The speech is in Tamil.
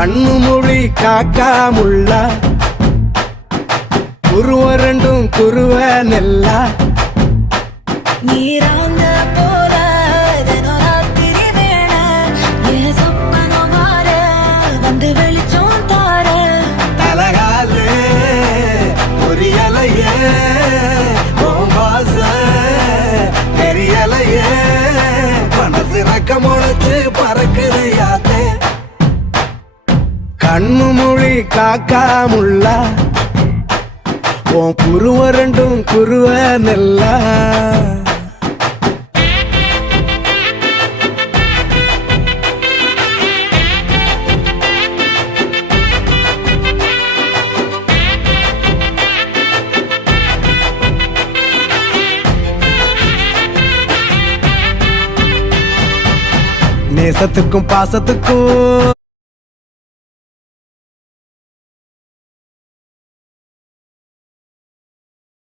கண்ணு மொழி காக்காமுள்ள குருவரண்டும் குருவ நெல்லா நீராங்க போல தினராத்திரி வேள என் சொப்பனம் மாற வந்து வெளிச்சம் தார தலகாலே பொரியலையே ஓம்பாச தெரியலையே மனசு ரக்க முளைச்சு பறக்குதையாத்தே கண்ணு மொழி காக்காமுள்ள உன் குருவரண்டும் குருவ நெல்லா நேசத்துக்கும் பாசத்துக்கும்